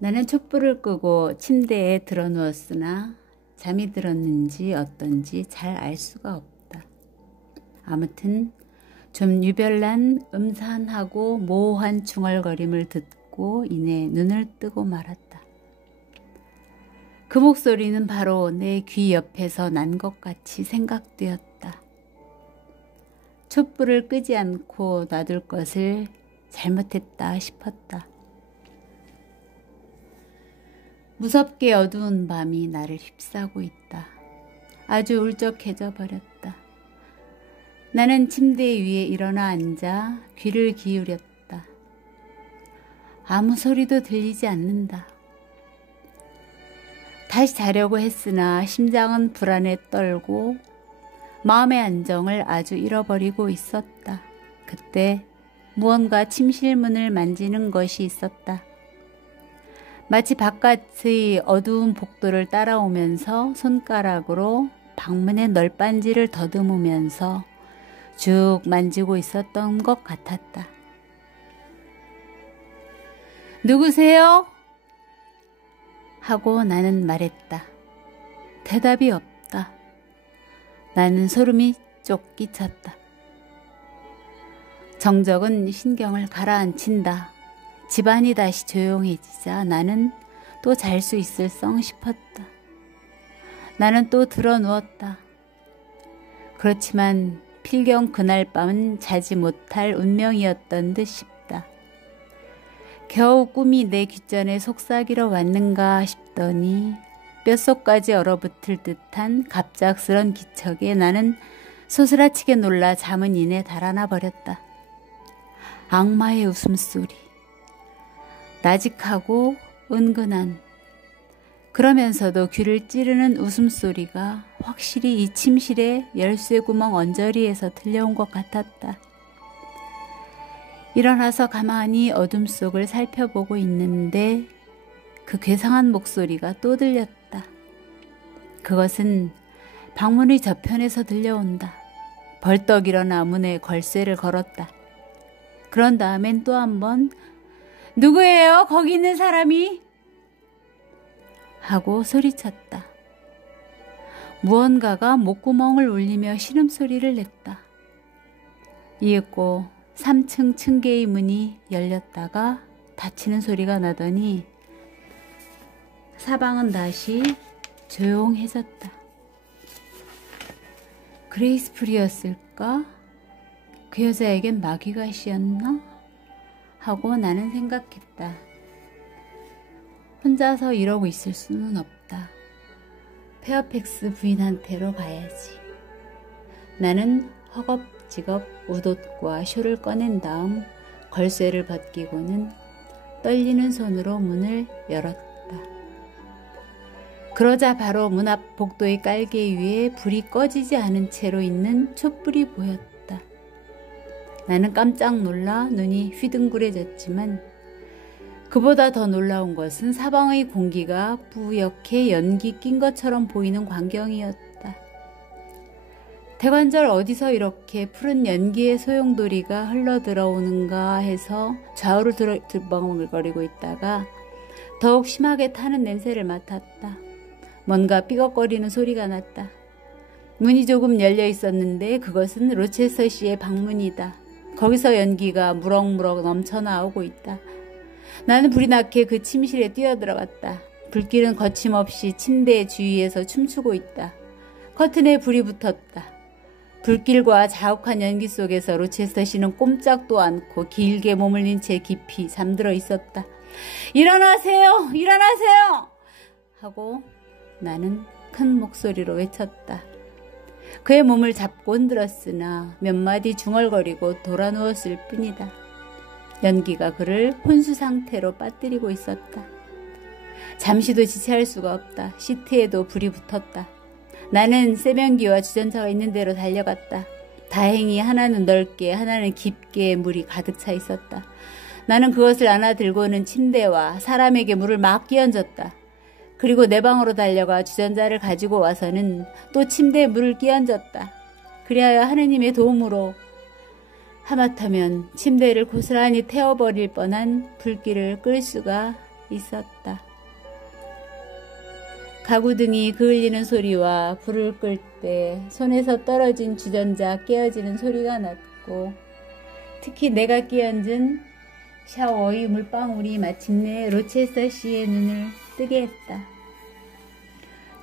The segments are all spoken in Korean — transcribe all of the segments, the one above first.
나는 촛불을 끄고 침대에 들어 누웠으나 잠이 들었는지 어떤지 잘 알 수가 없다. 아무튼 좀 유별난 음산하고 모호한 중얼거림을 듣고 이내 눈을 뜨고 말았다. 그 목소리는 바로 내 귀 옆에서 난 것 같이 생각되었다. 촛불을 끄지 않고 놔둘 것을 잘못했다 싶었다. 무섭게 어두운 밤이 나를 휩싸고 있다. 아주 울적해져 버렸다. 나는 침대 위에 일어나 앉아 귀를 기울였다. 아무 소리도 들리지 않는다. 다시 자려고 했으나 심장은 불안에 떨고 마음의 안정을 아주 잃어버리고 있었다. 그때 무언가 침실문을 만지는 것이 있었다. 마치 바깥의 어두운 복도를 따라오면서 손가락으로 방문의 널빤지를 더듬으면서 쭉 만지고 있었던 것 같았다. 누구세요? 하고 나는 말했다. 대답이 없다. 나는 소름이 쫓기쳤다. 정적은 신경을 가라앉힌다. 집안이 다시 조용해지자 나는 또 잘 수 있을성 싶었다. 나는 또 들어 누웠다. 그렇지만 필경 그날 밤은 자지 못할 운명이었던 듯 싶다. 겨우 꿈이 내 귓전에 속삭이러 왔는가 싶더니 뼛속까지 얼어붙을 듯한 갑작스런 기척에 나는 소스라치게 놀라 잠은 이내 달아나 버렸다. 악마의 웃음소리. 나직하고 은근한 그러면서도 귀를 찌르는 웃음소리가 확실히 이 침실의 열쇠구멍 언저리에서 들려온 것 같았다. 일어나서 가만히 어둠 속을 살펴보고 있는데 그 괴상한 목소리가 또 들렸다. 그것은 방문의 저편에서 들려온다. 벌떡 일어나 문에 걸쇠를 걸었다. 그런 다음엔 또 한 번 누구예요? 거기 있는 사람이? 하고 소리쳤다. 무언가가 목구멍을 울리며 신음소리를 냈다. 이윽고 3층 층계의 문이 열렸다가 닫히는 소리가 나더니 사방은 다시 조용해졌다. 그레이스 프리였을까? 그 여자에겐 마귀가 씌었나? 하고 나는 생각했다. 혼자서 이러고 있을 수는 없다. 페어팩스 부인한테로 가야지. 나는 허겁지겁 웃옷과 쇼를 꺼낸 다음 걸쇠를 벗기고는 떨리는 손으로 문을 열었다. 그러자 바로 문 앞 복도의 깔개 위에 불이 꺼지지 않은 채로 있는 촛불이 보였다. 나는 깜짝 놀라 눈이 휘둥그레졌지만 그보다 더 놀라운 것은 사방의 공기가 뿌옇게 연기 낀 것처럼 보이는 광경이었다. 대관절 어디서 이렇게 푸른 연기의 소용돌이가 흘러들어오는가 해서 좌우를 들벙거리고 있다가 더욱 심하게 타는 냄새를 맡았다. 뭔가 삐걱거리는 소리가 났다. 문이 조금 열려 있었는데 그것은 로체스터 씨의 방문이다. 거기서 연기가 무럭무럭 넘쳐나오고 있다. 나는 불이 나게 그 침실에 뛰어들어갔다. 불길은 거침없이 침대 주위에서 춤추고 있다. 커튼에 불이 붙었다. 불길과 자욱한 연기 속에서 로체스터 씨는 꼼짝도 않고 길게 머물린 채 깊이 잠들어 있었다. 일어나세요! 일어나세요! 하고 나는 큰 목소리로 외쳤다. 그의 몸을 잡고 흔들었으나 몇 마디 중얼거리고 돌아 누웠을 뿐이다. 연기가 그를 혼수 상태로 빠뜨리고 있었다. 잠시도 지체할 수가 없다. 시트에도 불이 붙었다. 나는 세면기와 주전자가 있는 대로 달려갔다. 다행히 하나는 넓게 하나는 깊게 물이 가득 차 있었다. 나는 그것을 안아 들고는 침대와 사람에게 물을 막 끼얹었다. 그리고 내 방으로 달려가 주전자를 가지고 와서는 또 침대에 물을 끼얹었다. 그리하여 하느님의 도움으로 하마터면 침대를 고스란히 태워버릴 뻔한 불길을 끌 수가 있었다. 가구등이 그을리는 소리와 불을 끌 때 손에서 떨어진 주전자 깨어지는 소리가 났고, 특히 내가 끼얹은 샤워의 물방울이 마침내 로체스터 씨의 눈을 뜨게 했다.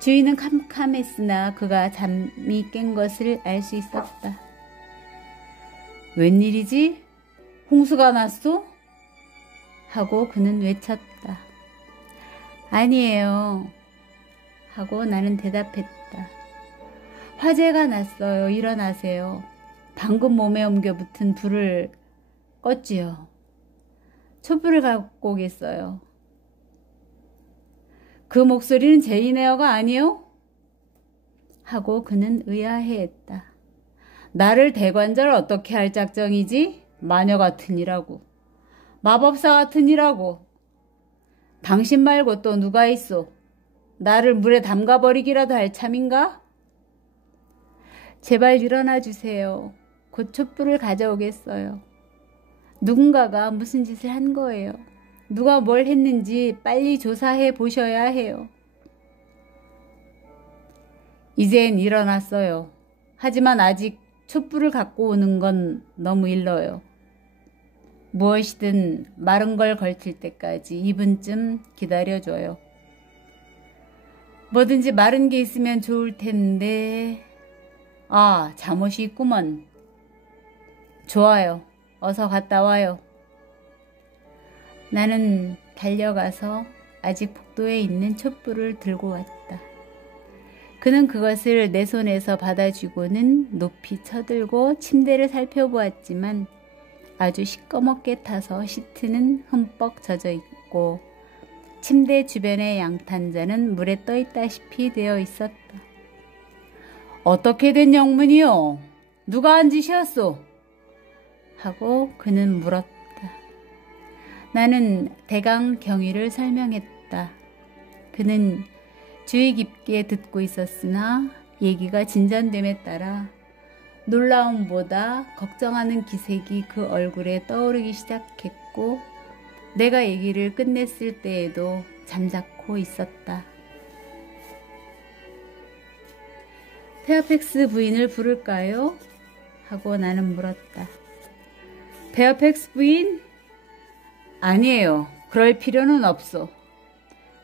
주인은 캄캄했으나 그가 잠이 깬 것을 알 수 있었다. 웬일이지? 홍수가 났소? 하고 그는 외쳤다. 아니에요. 하고 나는 대답했다. 화재가 났어요. 일어나세요. 방금 몸에 옮겨 붙은 불을 껐지요. 촛불을 갖고 오겠어요. 그 목소리는 제이네어가 아니요? 하고 그는 의아해했다. 나를 대관절 어떻게 할 작정이지? 마녀 같으니라고. 마법사 같으니라고. 당신 말고 또 누가 있어? 나를 물에 담가버리기라도 할 참인가? 제발 일어나 주세요. 곧 촛불을 가져오겠어요. 누군가가 무슨 짓을 한 거예요. 누가 뭘 했는지 빨리 조사해 보셔야 해요. 이젠 일어났어요. 하지만 아직 촛불을 갖고 오는 건 너무 일러요. 무엇이든 마른 걸 걸칠 때까지 2분쯤 기다려줘요. 뭐든지 마른 게 있으면 좋을 텐데. 아, 잠옷이 있구먼. 좋아요. 어서 갔다 와요. 나는 달려가서 아직 복도에 있는 촛불을 들고 왔다. 그는 그것을 내 손에서 받아주고는 높이 쳐들고 침대를 살펴보았지만 아주 시꺼멓게 타서 시트는 흠뻑 젖어 있고 침대 주변의 양탄자는 물에 떠 있다시피 되어 있었다. 어떻게 된 영문이요? 누가 한 짓이었소? 하고 그는 물었다. 나는 대강 경위를 설명했다. 그는 주의 깊게 듣고 있었으나 얘기가 진전됨에 따라 놀라움보다 걱정하는 기색이 그 얼굴에 떠오르기 시작했고 내가 얘기를 끝냈을 때에도 잠자코 있었다. 페어팩스 부인을 부를까요? 하고 나는 물었다. 페어팩스 부인? 아니에요. 그럴 필요는 없어.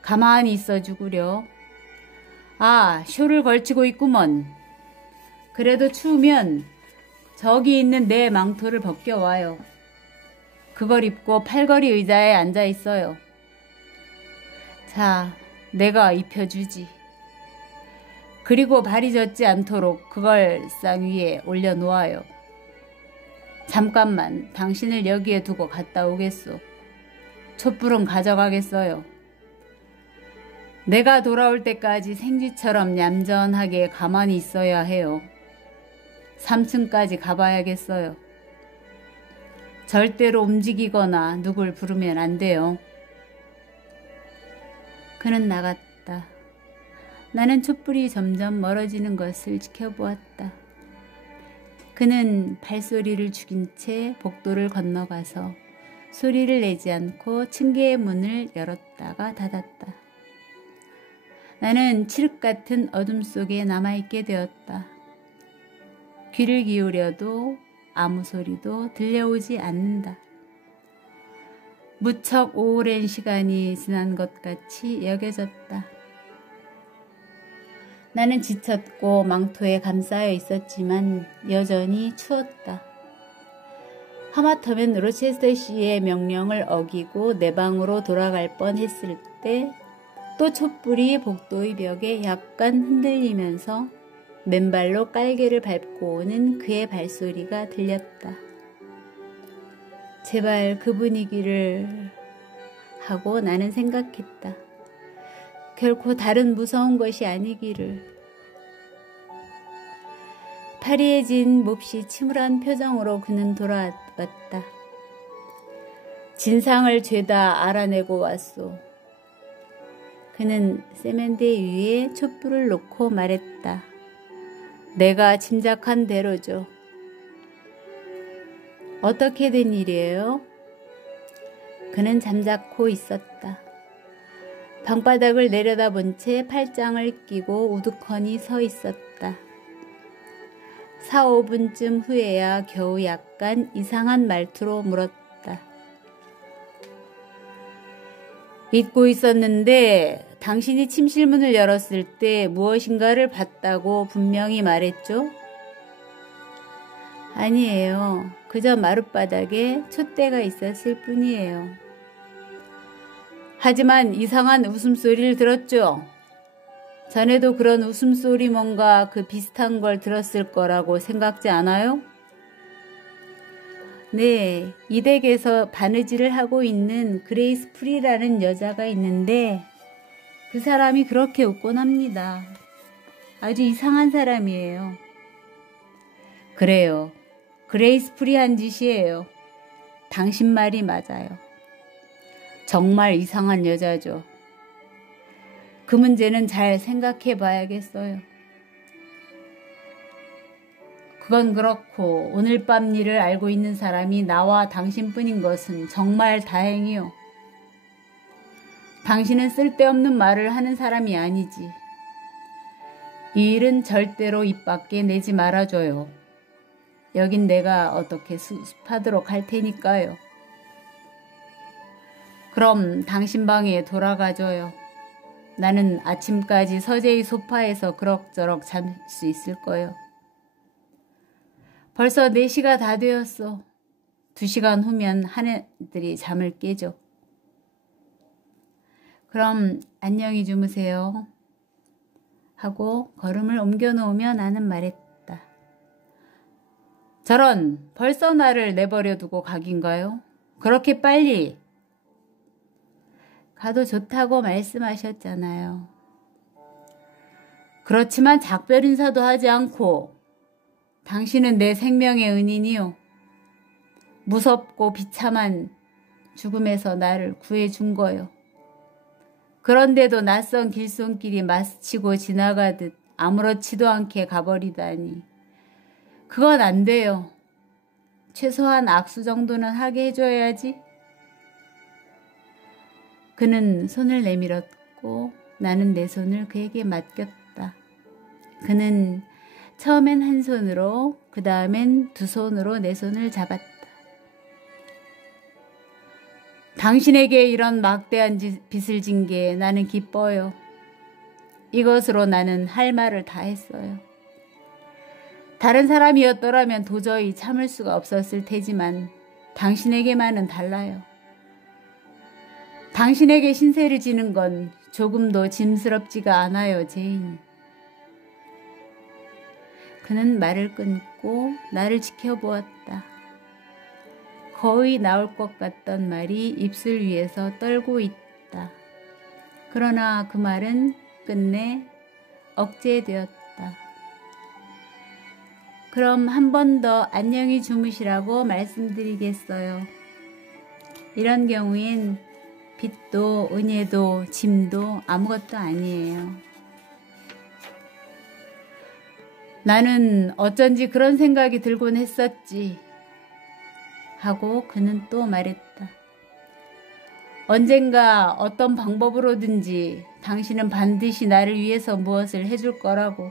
가만히 있어 주구려. 아, 쇼를 걸치고 있구먼. 그래도 추우면 저기 있는 내 망토를 벗겨와요. 그걸 입고 팔걸이 의자에 앉아 있어요. 자, 내가 입혀주지. 그리고 발이 젖지 않도록 그걸 쌍 위에 올려놓아요. 잠깐만 당신을 여기에 두고 갔다 오겠소. 촛불은 가져가겠어요. 내가 돌아올 때까지 생쥐처럼 얌전하게 가만히 있어야 해요. 3층까지 가봐야겠어요. 절대로 움직이거나 누굴 부르면 안 돼요. 그는 나갔다. 나는 촛불이 점점 멀어지는 것을 지켜보았다. 그는 발소리를 죽인 채 복도를 건너가서 소리를 내지 않고 층계의 문을 열었다가 닫았다. 나는 칠흑 같은 어둠 속에 남아있게 되었다. 귀를 기울여도 아무 소리도 들려오지 않는다. 무척 오랜 시간이 지난 것 같이 여겨졌다. 나는 지쳤고 망토에 감싸여 있었지만 여전히 추웠다. 하마터면 로체스터 씨의 명령을 어기고 내 방으로 돌아갈 뻔했을 때 또 촛불이 복도의 벽에 약간 흔들리면서 맨발로 깔개를 밟고 오는 그의 발소리가 들렸다. 제발 그 분위기를 하고 나는 생각했다. 결코 다른 무서운 것이 아니기를. 파리해진 몹시 침울한 표정으로 그는 돌아왔다. 진상을 죄다 알아내고 왔소. 그는 세면대 위에 촛불을 놓고 말했다. 내가 짐작한 대로죠. 어떻게 된 일이에요? 그는 잠자코 있었다. 방바닥을 내려다본 채 팔짱을 끼고 우두커니 서 있었다. 4, 5분쯤 후에야 겨우 약간 이상한 말투로 물었다. 잊고 있었는데 당신이 침실문을 열었을 때 무엇인가를 봤다고 분명히 말했죠? 아니에요. 그저 마룻바닥에 촛대가 있었을 뿐이에요. 하지만 이상한 웃음소리를 들었죠? 전에도 그런 웃음소리 뭔가 그 비슷한 걸 들었을 거라고 생각지 않아요? 네, 이 댁에서 바느질을 하고 있는 그레이스 프리라는 여자가 있는데 그 사람이 그렇게 웃곤 합니다. 아주 이상한 사람이에요. 그래요. 그레이스 프리한 짓이에요. 당신 말이 맞아요. 정말 이상한 여자죠. 그 문제는 잘 생각해 봐야겠어요. 그건 그렇고 오늘 밤 일을 알고 있는 사람이 나와 당신뿐인 것은 정말 다행이요. 당신은 쓸데없는 말을 하는 사람이 아니지. 이 일은 절대로 입 밖에 내지 말아줘요. 여긴 내가 어떻게 수습하도록 할 테니까요. 그럼 당신 방에 돌아가줘요. 나는 아침까지 서재의 소파에서 그럭저럭 잠 수 있을 거요. 벌써 4시가 다 되었어. 2시간 후면 하늘들이 잠을 깨죠. 그럼 안녕히 주무세요. 하고 걸음을 옮겨놓으며 나는 말했다. 저런, 벌써 나를 내버려 두고 각인가요? 그렇게 빨리. 가도 좋다고 말씀하셨잖아요. 그렇지만 작별 인사도 하지 않고 당신은 내 생명의 은인이요. 무섭고 비참한 죽음에서 나를 구해준 거요. 그런데도 낯선 길손길이 마스치고 지나가듯 아무렇지도 않게 가버리다니. 그건 안 돼요. 최소한 악수 정도는 하게 해줘야지. 그는 손을 내밀었고 나는 내 손을 그에게 맡겼다. 그는 처음엔 한 손으로, 그 다음엔 2손으로 내 손을 잡았다. 당신에게 이런 막대한 빚을 진 게 나는 기뻐요. 이것으로 나는 할 말을 다 했어요. 다른 사람이었더라면 도저히 참을 수가 없었을 테지만 당신에게만은 달라요. 당신에게 신세를 지는 건 조금도 짐스럽지가 않아요, 제인. 그는 말을 끊고 나를 지켜보았다. 거의 나올 것 같던 말이 입술 위에서 떨고 있다. 그러나 그 말은 끝내 억제되었다. 그럼 한 번 더 안녕히 주무시라고 말씀드리겠어요. 이런 경우엔 빚도 은혜도 짐도 아무것도 아니에요. 나는 어쩐지 그런 생각이 들곤 했었지. 하고 그는 또 말했다. 언젠가 어떤 방법으로든지 당신은 반드시 나를 위해서 무엇을 해줄 거라고.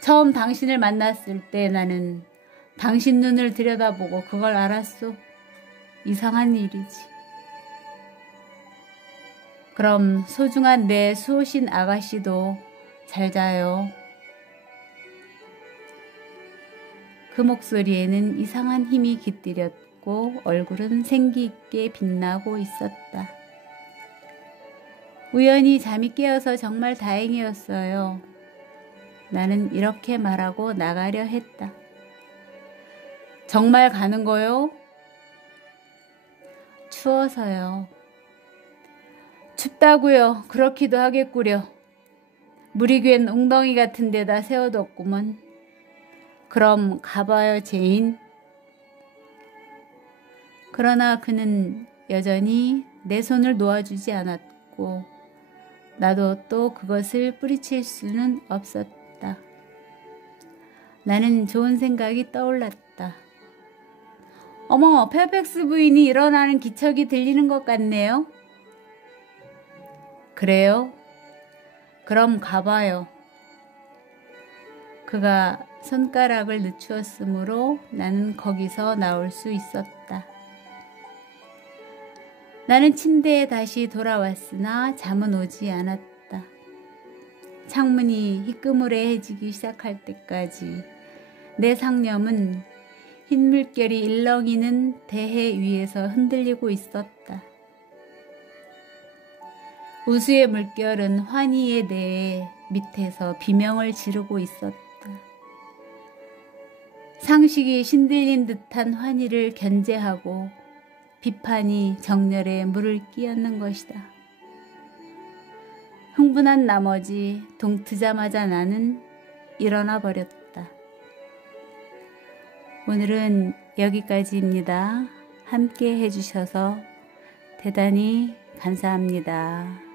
처음 당신을 만났을 때 나는 당신 눈을 들여다보고 그걸 알았어. 이상한 일이지. 그럼 소중한 내 수호신 아가씨도 잘 자요. 그 목소리에는 이상한 힘이 깃들였고 얼굴은 생기 있게 빛나고 있었다. 우연히 잠이 깨어서 정말 다행이었어요. 나는 이렇게 말하고 나가려 했다. 정말 가는 거요? 추워서요. 춥다고요. 그렇기도 하겠구려. 물이 괜 웅덩이 같은 데다 세워뒀구먼. 그럼 가봐요, 제인. 그러나 그는 여전히 내 손을 놓아주지 않았고 나도 또 그것을 뿌리칠 수는 없었다. 나는 좋은 생각이 떠올랐다. 어머, 페어팩스 부인이 일어나는 기척이 들리는 것 같네요. 그래요? 그럼 가봐요. 그가 손가락을 늦추었으므로 나는 거기서 나올 수 있었다. 나는 침대에 다시 돌아왔으나 잠은 오지 않았다. 창문이 희끄무레해지기 시작할 때까지 내 상념은 흰 물결이 일렁이는 대해 위에서 흔들리고 있었다. 우수의 물결은 환희에 대해 밑에서 비명을 지르고 있었다. 상식이 신들린 듯한 환희를 견제하고 비판이 정열에 물을 끼얹는 것이다. 흥분한 나머지 동트자마자 나는 일어나 버렸다. 오늘은 여기까지입니다. 함께 해주셔서 대단히 감사합니다.